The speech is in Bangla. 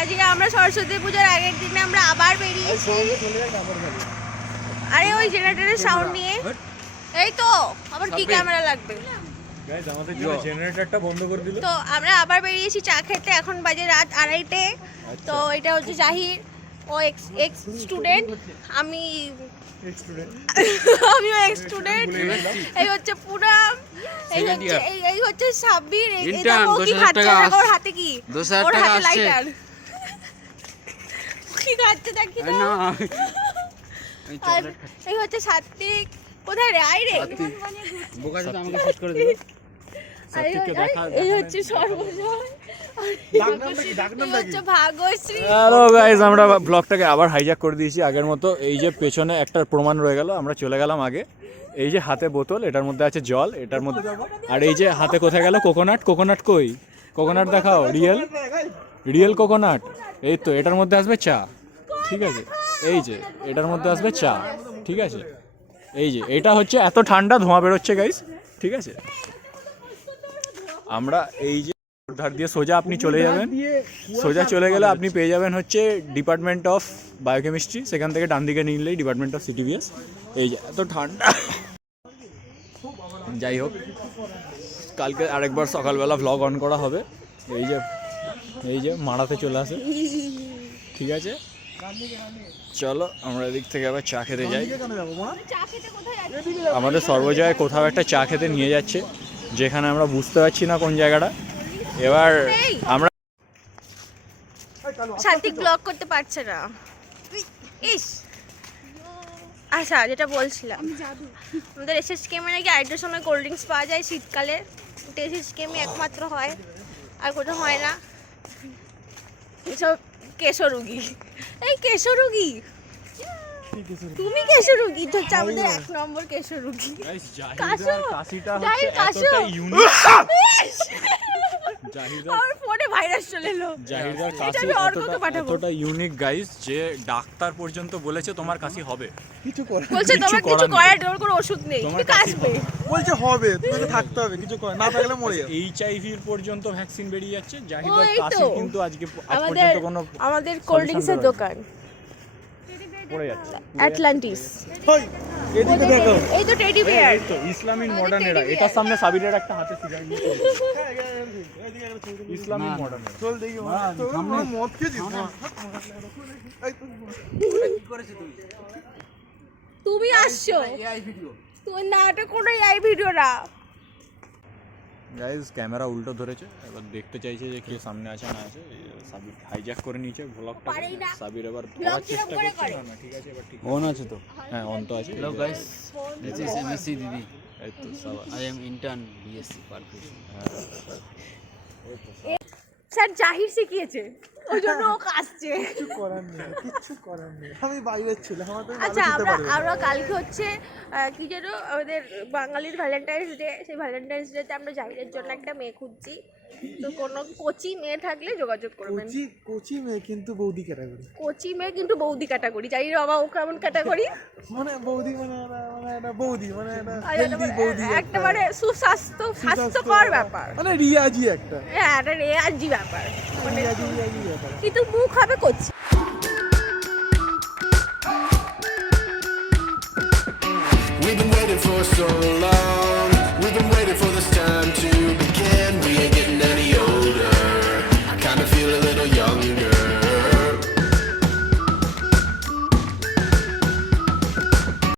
আজকে আমরা সরস্বতী পূজার আগের দিনে আমরা আবার বেরিয়েছি। আরে ওই জেনারেটরের সাউন্ড নিয়ে এই তো আবার কি ক্যামেরা লাগবে গাইস আমাদের জন্য জেনারেটরটা বন্ধ করে দিল। তো আমরা আবার বেরিয়েছি চা খেতে। এখন বাজে রাত 2:30। তো এটা হচ্ছে জাহির, ও এক্স স্টুডেন্ট, আমিও এক্স স্টুডেন্ট। এই হচ্ছে পুরাম, এই হচ্ছে সাব্বির। এটা ও কি খাচ্ছে? ওর হাতে কি? ওর হাতে লাইটার। কি খাচ্ছে দেখি তো। এই হচ্ছে সাত্বিক। কোথায় রে? আই রে বোকা যদি আমাকে শেষ করে দিল। এই হচ্ছে সর্বজয়। হ্যালো গাইস, আমরা ব্লগটাকে আবার হাইজ্যাক করে দিয়েছি আগের মতো। এই যে পেছনে একটা প্রমাণ রয়ে গেল, আমরা চলে গেলাম আগে। এই যে হাতে বোতল, এটার মধ্যে আছে জল, এটার মধ্যে। আর এই যে হাতে কোথায় গেল কোকোনাট? কোকোনাট কই? কোকোনাট দেখাও, রিয়েল কোকোনাট। এই তো এটার মধ্যে আসবে চা, ঠিক আছে? এই যে এটার মধ্যে আসবে চা, ঠিক আছে? এই যে এটা হচ্ছে এত ঠান্ডা ধোঁয়া বেরোচ্ছে গাইস, ঠিক আছে? আমরা এই যে ধার দিয়ে সোজা আপনি চলে যাবেন, সোজা চলে গেলে আপনি পেয়ে যাবেন হচ্ছে ডিপার্টমেন্ট অফ বায়োকেমিস্ট্রি। সেখান থেকে ডান দিকে নিলেই ডিপার্টমেন্ট অফ সিটিভিএস। এই যে এত ঠান্ডা। যাই হোক, কালকে আরেকবার সকালবেলা ভ্লগ অন করা হবে। এই যে মারাতে চলে আসে, ঠিক আছে? চলো আমরা এদিক থেকে আবার চা খেতে যাই। আমাদের সর্বজয় কোথাও একটা চা খেতে নিয়ে যাচ্ছে, যেখানে আমরা বুঝতে পারছি না কোন জায়গাটা। এবার আমরা সাত্বিক ব্লগ করতে পারছে না। ইস, আচ্ছা যেটা বলছিলাম, আমাদের এসএসকেএমে নাকি আইডের সময় কোল্ড ড্রিঙ্কস পাওয়া যায় শীতকালে। এসএসকেএমে একমাত্র হয়, আর কোথাও হয় না। এসব কেশরুগি, এই কেশরুগি, তুমি কেশরুগি তো হচ্ছে আমাদের 1 নম্বর কেশরুগি। আমার ফোনে ভাইরাস চলে এলো। জাহিরদার কাশি এতটা ইউনিক গাইস যে ডাক্তার পর্যন্ত বলেছে তোমার কাশি হবে। কিছু বলছে তোমার কিছু করার কোনো ওষুধ নেই, তুমি কাশবে বলছে হবে, তোমাকে থাকতে হবে, কিছু করে না থাকলে মরে যাবে। এইচআইভি এর পর্যন্ত ভ্যাকসিন বেরিয়ে যাচ্ছে। জাহিরদার কাশি কিন্তু আজকে আজ পর্যন্ত কোনো আমাদের কোল্ড ড্রিঙ্কসের দোকান পড়ে যাচ্ছে অ্যাটলান্টিস। ওই এদিকে দেখো, এই তো টেডি বিয়ার। এই তো ইসলামিক মডার্ন এরা। এটার সামনে সাবিরের একটা হাতে সিগারেট নিয়ে ইসলামিক মডার্ন এরা। চল দেখি তোমরা মদ খেয়েছিস না? কি করেছিস তুই? তুমি আসছো, এআই ভিডিও। তুই নাটক কোনো এই ভিডিও না। গাইস ক্যামেরা উল্টো ধরেছে, এবার দেখতে চাইছে যে কে সামনে আছে না আছে। সাবির হাইজ্যাক করে নিয়েছে ব্লগটা। সাবির এবার ধরার চেষ্টা করছে না, ঠিক আছে? এবার ঠিক অন আছে তো? হ্যাঁ অন তো আছে। Hello guys, this is MSc didi. এই তো সাবা I am intern BSc perfection. Sir Zahir শিখিয়েছে, ওই জন্য ও কাশছে। কিছু করার নেই, আমি বাইরের ছিল, আমার তো আচ্ছা আমরা কালকে হচ্ছে কি যেন আমাদের বাঙালির ভ্যালেন্টাইন্স ডে। সেই ভ্যালেন্টাইন্স ডেতে আমরা জাহিরের জন্য একটা মেয়ে খুঁজছি। তো কোনো কোচি মেয়ে থাকলে যোগাযোগ করবেন। কোচি মেয়ে কিন্তু বৌদি ক্যাটাগরি। কোচি মেয়ে কিন্তু বৌদি ক্যাটাগরি। জাহির বাবা ও কেমন ক্যাটাগরি? মানে বৌদি মানে একটা বৌদি, মানে একটা হেলদি বৌদি, একটা মানে স্বাস্থ্যকর ব্যাপার, মানে রিয়াজি একটা। হ্যাঁ একটা রেয়াজি ব্যাপার, মানে রিয়াজি ব্যাপার। কিন্তু মুখ হবে Kochi. We've been waiting for so long. We've been waiting for this time to begin. We ain't getting any older. I kinda feel a little younger.